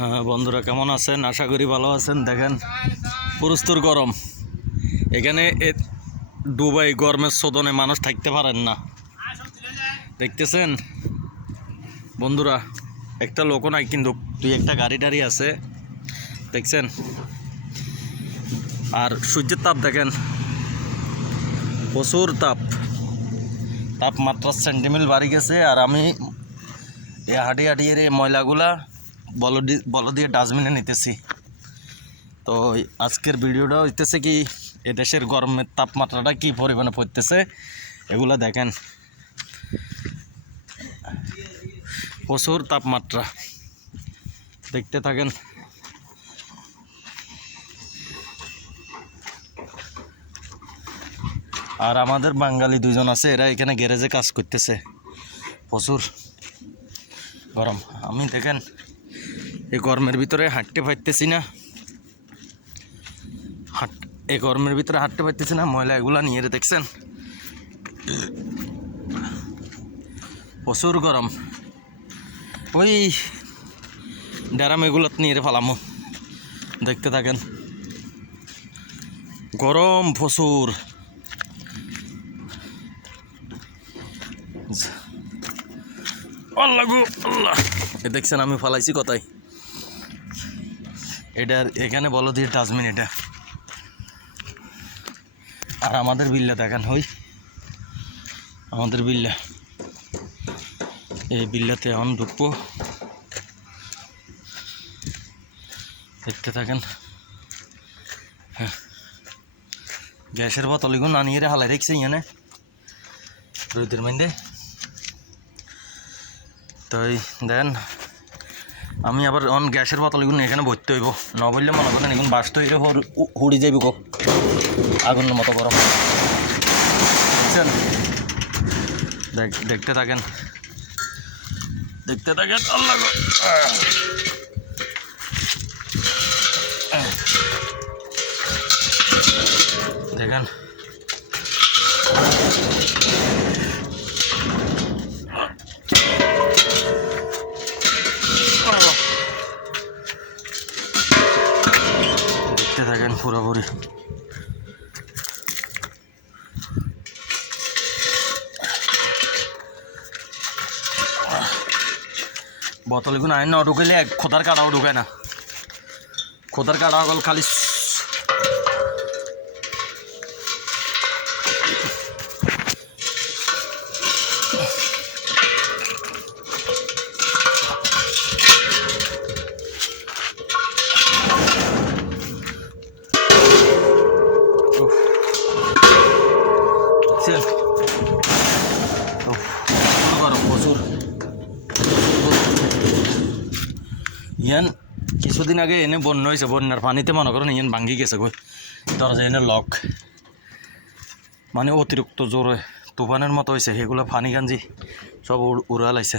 হ্যাঁ বন্ধুরা, কেমন আছেন? আশা করি ভালো আছেন। দেখেন প্রচুর গরম এখানে। দুবাই গরমের শোধনে মানুষ থাকতে পারেন না, দেখতেছেন বন্ধুরা। একটা লোকও নাই, কিন্তু দুই একটা গাড়ি টাড়ি আছে, দেখছেন। আর সূর্যের তাপ দেখেন, প্রচুর তাপমাত্রা সেন্টিমিটার বাড়ি গেছে। আর আমি হাঁটি হাঁটিয়ে এই ময়লাগুলা বল দিয়ে ডাস্টবিনে নিতেছি। তো আজকের ভিডিওটা হইতেছে কি, এদেশের গরমের তাপমাত্রাটা কি পরিমাণে পড়তেছে এগুলা দেখেন। প্রচুর তাপমাত্রা, দেখতে থাকেন। আর আমাদের বাঙালি দুইজন আছে, এরা এখানে গ্যারেজে কাজ করতেছে। প্রচুর গরম। আমি দেখেন এই গরমের ভিতরে হাঁটতে পারতেছি না, এই গরমের ভিতরে হাঁটতে পারতেছি না। ময়লা এগুলা নিয়ে দেখছেন, প্রচুর গরম। ওই ড্যারাম এগুলো নিয়ে ফেলামো, দেখতে থাকেন। গরম প্রচুর। আল্লাহ গো আল্লাহ, দেখছেন আমি ফালাইছি কোথায়। এটার এখানে বলো দিয়ে ডাস্টবিন এটা। আর আমাদের বিল্লা দেখেন, হই আমাদের বিল্লা, এই বিল্লাতে এখন ঢুকবো, দেখতে থাকেন। হ্যাঁ, গ্যাসের বোতলগুলো না নিয়ে হালাই রেখেছে এখানে রোদের মধ্যে। তাই দেন আমি আবার অন গ্যাসের বোতলগুলো এখানে ভরতে হইব, না বললে মনে করেন এখন বাস তো এটা হুড়ি যাইব গো, আগুনের মতো গরম। বুঝছেন, দেখতে থাকেন, দেখতে থাকেন। আল্লাহ গো, দেখেন দেখতে থাকেন পুরোপুরি। বোতলগুলো আইন না ঢুকাইলে এক খোদার কাটাও ঢুকায় না। খোদার কাটা গল খালি গরম প্রচুর। ইয়ান কিছুদিন আগে এনে বন্যা হয়েছে, বন্যার পানিতে মনে করেন ইয়ান ভাঙ্গি গেছে গো দরজা, এনে লক, মানে অতিরিক্ত জোরে তুফানের মতো হয়েছে, সেগুলো পানি গাঞ্জি সব উড়া লাইছে।